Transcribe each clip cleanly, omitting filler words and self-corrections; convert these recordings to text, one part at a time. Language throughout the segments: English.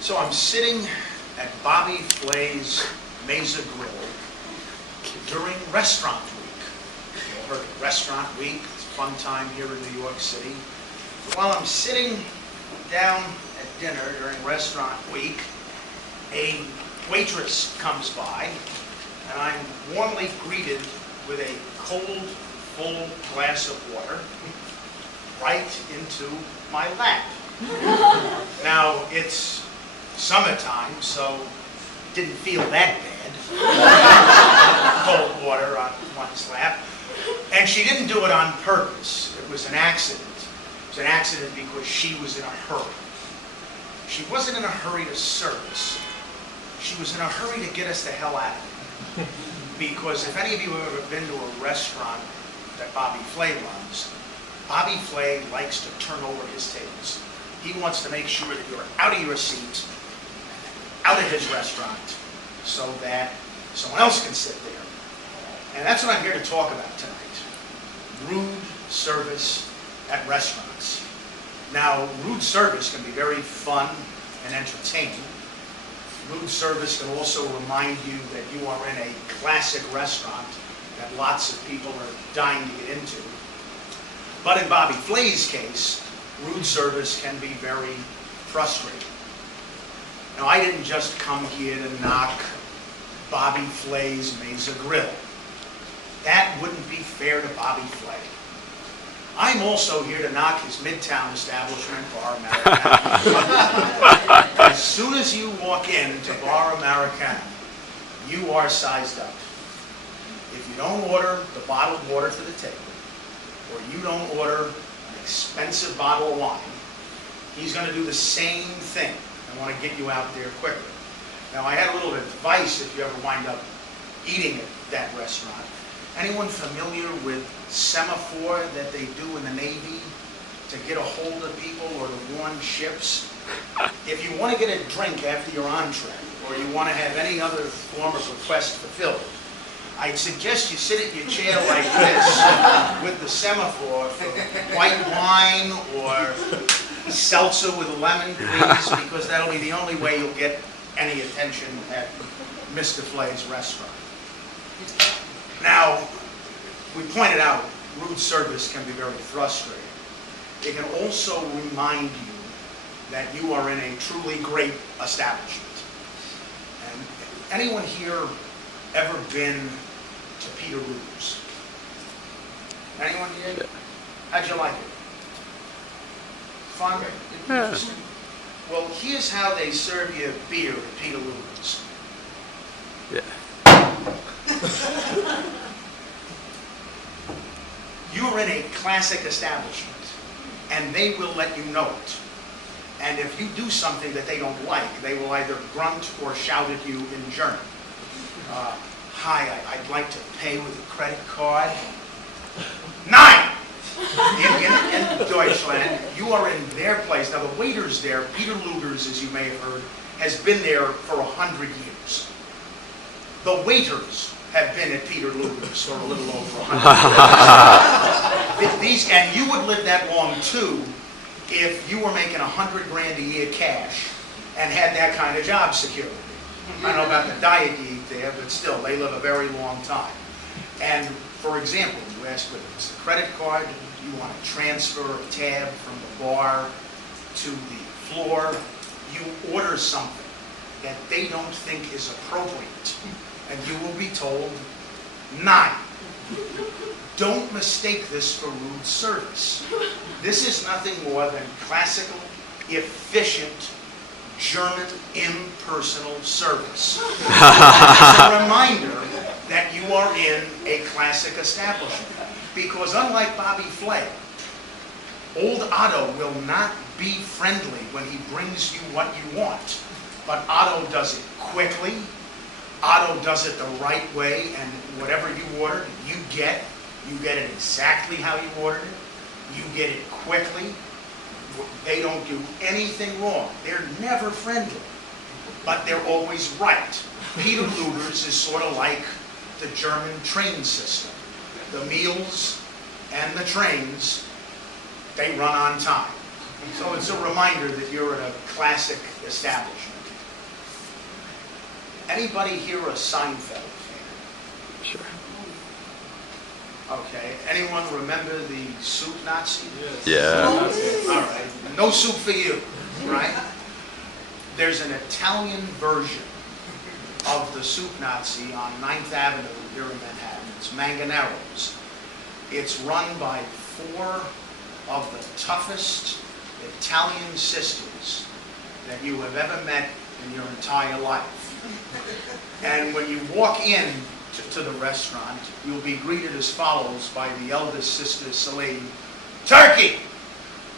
So I'm sitting at Bobby Flay's Mesa Grill during Restaurant Week. You all heard of Restaurant Week. It's a fun time here in New York City. While I'm sitting down at dinner during Restaurant Week, a waitress comes by, and I'm warmly greeted with a cold, full glass of water right into my lap. Now, it's summertime, so it didn't feel that bad. Cold water on one's lap. And she didn't do it on purpose. It was an accident. It was an accident because she was in a hurry. She wasn't in a hurry to serve us. She was in a hurry to get us the hell out of it. Because if any of you have ever been to a restaurant that Bobby Flay runs, Bobby Flay likes to turn over his tables. He wants to make sure that you're out of your seat, out of his restaurant, so that someone else can sit there. And that's what I'm here to talk about tonight. Rude service at restaurants. Now, rude service can be very fun and entertaining. Rude service can also remind you that you are in a classic restaurant that lots of people are dying to get into. But in Bobby Flay's case, rude service can be very frustrating. Now, I didn't just come here to knock Bobby Flay's Mesa Grill. That wouldn't be fair to Bobby Flay. I'm also here to knock his Midtown establishment, Bar Americana. As soon as you walk into Bar Americana, you are sized up. If you don't order the bottled water for the table, or you don't order an expensive bottle of wine, he's going to do the same thing and want to get you out there quicker. Now, I had a little advice if you ever wind up eating at that restaurant. Anyone familiar with semaphore that they do in the Navy to get a hold of people or to warn ships? If you want to get a drink after your entree, or you want to have any other form of request fulfilled, I'd suggest you sit at your chair like this with the semaphore for white wine or seltzer with lemon, please, because that'll be the only way you'll get any attention at Mr. Flay's restaurant. Now, we pointed out rude service can be very frustrating. It can also remind you that you are in a truly great establishment. And anyone here ever been to Peter Luger's? Anyone here? Yeah. How'd you like it? Fun? Interesting? Well, here's how they serve you beer at Peter Luger's. Yeah. You're in a classic establishment, and they will let you know it. And if you do something that they don't like, they will either grunt or shout at you in German. Hi, I'd like to pay with a credit card. Nein! In Deutschland, you are in their place. Now, the waiters there, Peter Luger's, as you may have heard, has been there for 100 years. The waiters have been at Peter Luger's for a little over 100 years. And you would live that long, too, if you were making $100,000 a year cash and had that kind of job security. I don't know about the diet you eat there, but still, they live a very long time. And, for example, you ask whether it's a credit card, you want to transfer a tab from the bar to the floor, you order something that they don't think is appropriate, and you will be told, nein. Don't mistake this for rude service. This is nothing more than classical, efficient, German impersonal service. It's a reminder that you are in a classic establishment. Because unlike Bobby Flay, old Otto will not be friendly when he brings you what you want. But Otto does it quickly. Otto does it the right way, and whatever you ordered, you get it exactly how you ordered it. You get it quickly. They don't do anything wrong. They're never friendly, but they're always right. Peter Luger's is sort of like the German train system. The meals and the trains, they run on time. So it's a reminder that you're at a classic establishment. Anybody here a Seinfeld fan? Sure. Okay. Anyone remember the soup Nazi? Yeah. All right. No soup for you, right? There's an Italian version of the soup Nazi on 9th Avenue here in Manhattan. It's Manganero's. It's run by 4 of the toughest Italian sisters that you have ever met in your entire life. And when you walk in to the restaurant, you'll be greeted as follows by the eldest sister, Celine. Turkey!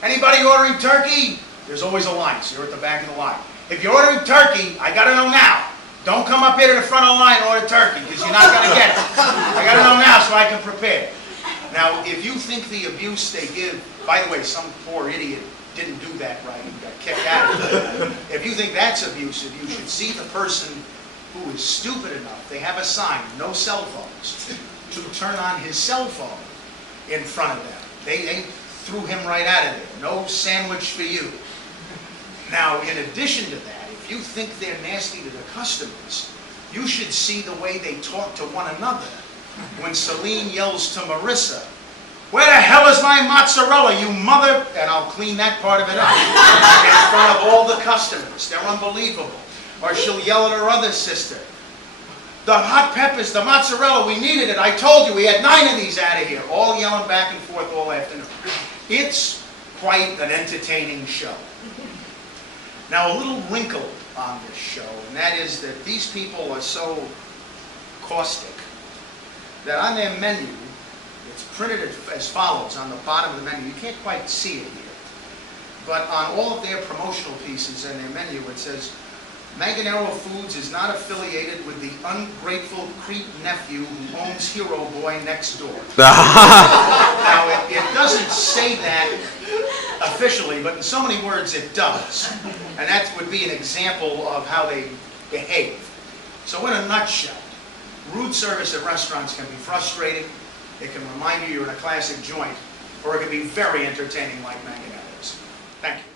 Anybody ordering turkey? There's always a line, so you're at the back of the line. If you're ordering turkey, I gotta know now. Don't come up here to the front of the line and order turkey, because you're not gonna get it. I gotta know now so I can prepare. Now, if you think the abuse they give, by the way, some poor idiot didn't do that right and got kicked out of it. If you think that's abusive, you should see the person who is stupid enough. They have a sign, no cell phones, to turn on his cell phone in front of them. They threw him right out of there. No sandwich for you. Now, in addition to that, if you think they're nasty to the customers, you should see the way they talk to one another. When Celine yells to Marissa, "Where the hell is my mozzarella, you mother?" And I'll clean that part of it up in front of all the customers. They're unbelievable. Or she'll yell at her other sister, "The hot peppers, the mozzarella, we needed it. I told you, we had 9 of these out of here." All yelling back and forth all afternoon. It's quite an entertaining show. Now, a little wrinkle on this show, and that is that these people are so caustic that on their menu, it's printed as follows on the bottom of the menu. You can't quite see it here. But on all of their promotional pieces and their menu, it says, "Manganero Foods is not affiliated with the ungrateful creep nephew who owns Hero Boy next door." Now, it doesn't say that officially, but in so many words it does. And that would be an example of how they behave. So in a nutshell, rude service at restaurants can be frustrating, it can remind you you're in a classic joint, or it can be very entertaining like Manganero's. Thank you.